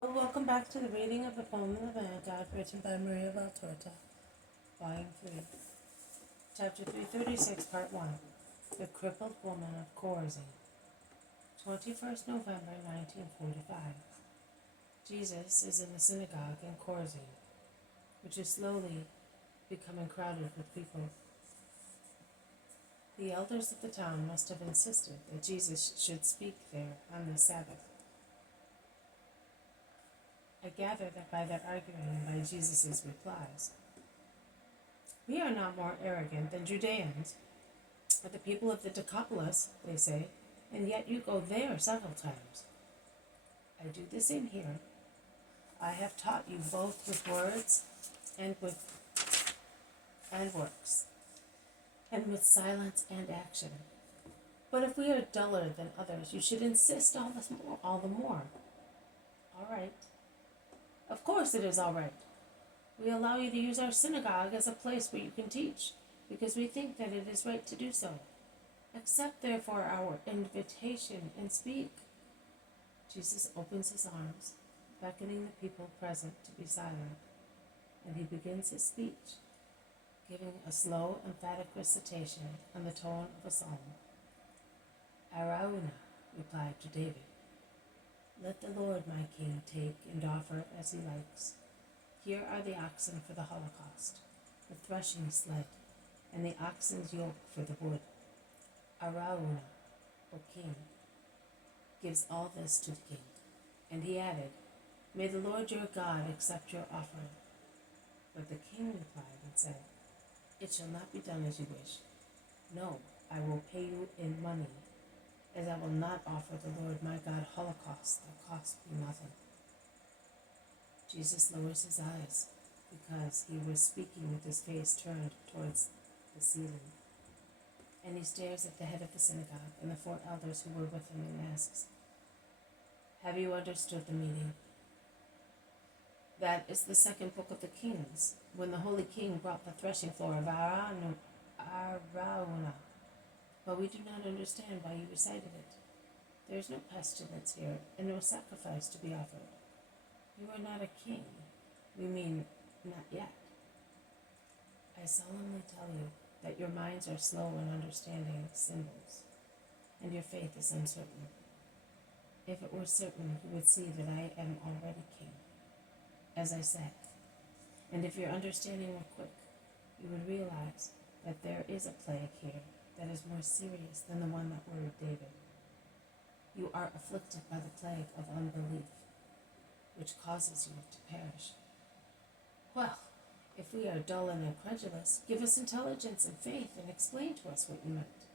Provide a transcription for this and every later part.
Well, welcome back to the reading of the poem of the Man written by Maria Valtorta, Volume 3, Chapter 336, Part 1, The Crippled Woman of Korazim, 21st November 1945. Jesus is in the synagogue in Korazim, which is slowly becoming crowded with people. The elders of the town must have insisted that Jesus should speak there on the Sabbath. I gather that by their arguing and by Jesus' replies, we are not more arrogant than Judeans, but the people of the Decapolis, they say, and yet you go there several times. I do the same here. I have taught you both with words and works, and with silence and action. But if we are duller than others, you should insist all the more. All right. Of course it is all right. We allow you to use our synagogue as a place where you can teach, because we think that it is right to do so. Accept, therefore, our invitation and speak. Jesus opens his arms, beckoning the people present to be silent, and he begins his speech, giving a slow, emphatic recitation on the tone of a psalm. Arauna, replied to David. Let the Lord my King take and offer as he likes. Here are the oxen for the holocaust, the threshing sled, and the oxen's yoke for the wood. Arauna, O King, gives all this to the king. And he added, May the Lord your God accept your offering. But the king replied and said, It shall not be done as you wish. No, I will pay you in money, as I will not offer the Lord my God holocaust that cost me nothing. Jesus lowers his eyes, because he was speaking with his face turned towards the ceiling. And he stares at the head of the synagogue and the 4 elders who were with him and asks, Have you understood the meaning? That is the second book of the Kings, when the Holy King brought the threshing floor of Arauna. But we do not understand why you recited it. There is no pestilence here, and no sacrifice to be offered. You are not a king. We mean, not yet. I solemnly tell you that your minds are slow in understanding symbols, and your faith is uncertain. If it were certain, you would see that I am already king, as I said. And if your understanding were quick, you would realize that there is a plague here that is more serious than the one that worried David. You are afflicted by the plague of unbelief, which causes you to perish. Well, if we are dull and incredulous, give us intelligence and faith and explain to us what you meant.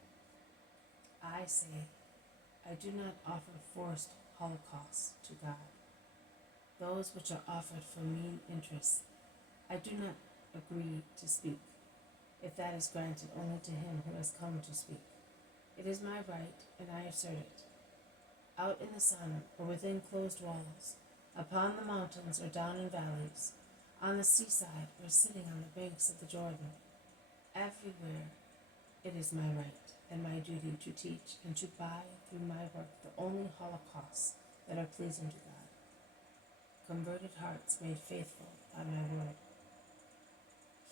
I say, I do not offer forced holocausts to God, those which are offered for mean interests. I do not agree to speak, if that is granted only to him who has come to speak. It is my right, and I assert it. Out in the sun or within closed walls, upon the mountains or down in valleys, on the seaside or sitting on the banks of the Jordan, everywhere it is my right and my duty to teach and to buy through my work the only holocausts that are pleasing to God, converted hearts made faithful by my word.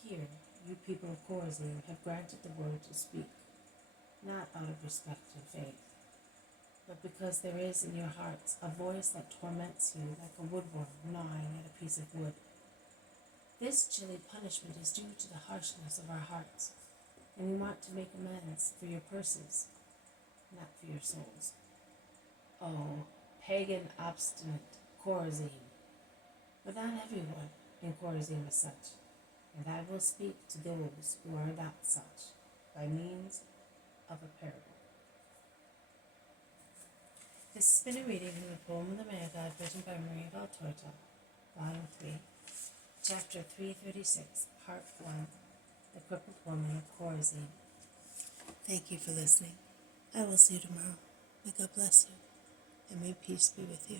Here, you people of Korazim have granted the word to speak, not out of respect and faith, but because there is in your hearts a voice that torments you like a woodworm gnawing at a piece of wood. This chilly punishment is due to the harshness of our hearts, and we want to make amends for your purses, not for your souls. Oh, pagan, obstinate Korazim! But not everyone in Korazim is such, and I will speak to those who are not such by means of a parable. This has been a reading of the poem of the Man written by Maria Valtorta, Volume 3, Chapter 336, Part 1, The Crippled Woman of Korazim. Thank you for listening. I will see you tomorrow. May God bless you, and may peace be with you.